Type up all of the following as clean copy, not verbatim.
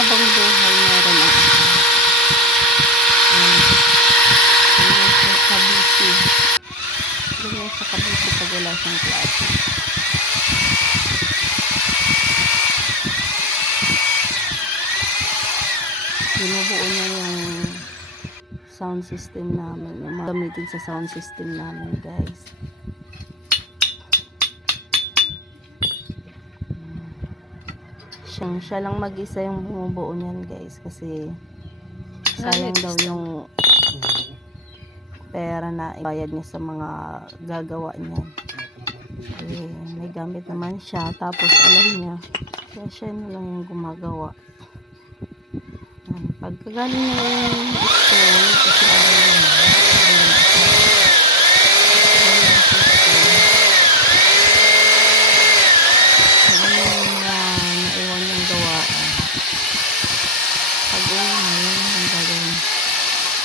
mahabang buhay meron ang isa. Ganyan sa kabisi. Ganyan sa kabisi pag wala siyang klase. Binubuo niya yung sound system namin. Yung mga gamitin sa sound system namin, guys. Siya lang mag-isa yung bumubuo niyan, guys, kasi sayang daw yung pera na ibayad niya sa mga gagawa niya. Eh, may gamit naman siya, tapos alam niya, kaya siya na lang yung gumagawa. Pagkagaling niya yung school, kasi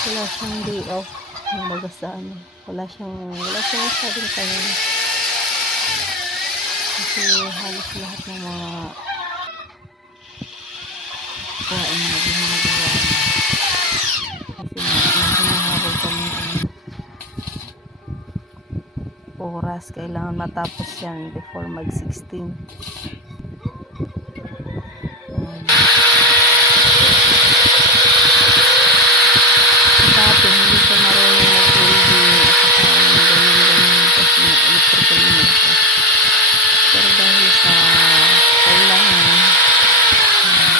wala siyang day off ng baga sa ano. Wala siyang masyadong tayo. Kasi halos lahat ng mga kuhain na ginagawa niya. Kasi hinahabol kami oras. Kailangan matapos yan before mag 16. Dati hindi ko marunong mag-welding at saka ganyan kasi electrical engineer. Pero dahil sa kailangan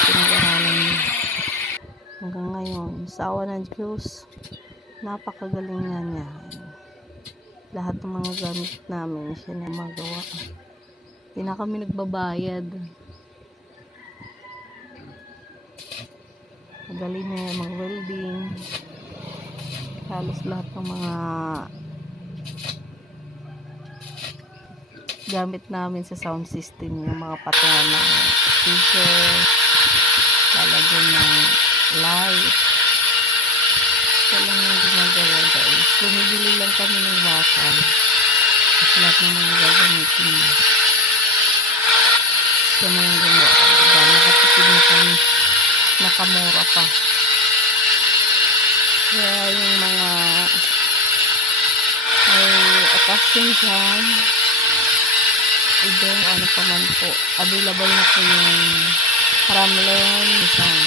pinag-aralan niya hanggang ngayon, sa awa ng Diyos, napakagaling niya. Lahat ng mga gamit namin siya na magawa. Hindi na kami nagbabayad. Magaling na mag-welding. Halos lahat ng mga gamit namin sa sound system, yung mga patungan ng speaker, lalagyan ng light, siya lang yung gumagawa, guys. Bumibili lang kami ng bakal kasi lahat ng mga gagamitin niya siya na yung gumagawa. Nakatipid na kami, nakamura pa. Kaya yung mga may occasion dyan, even ano pa man po, available na po yung Ramlen Nissan.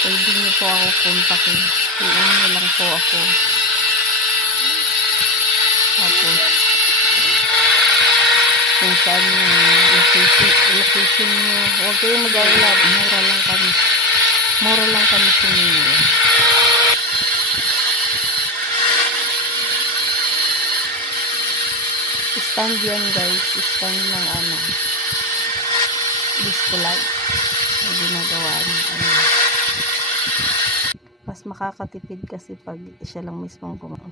Pwede niyo po ako kontakin. PM niyo lang po ako. Tapos kung saan yung location niyo, huwag kayong mag-alala, mura lang kami sa inyo. Stand yan, guys, stand ng disco light na ginagawa niya. Mas makakatipid kasi pag siya lang mismong gumawa.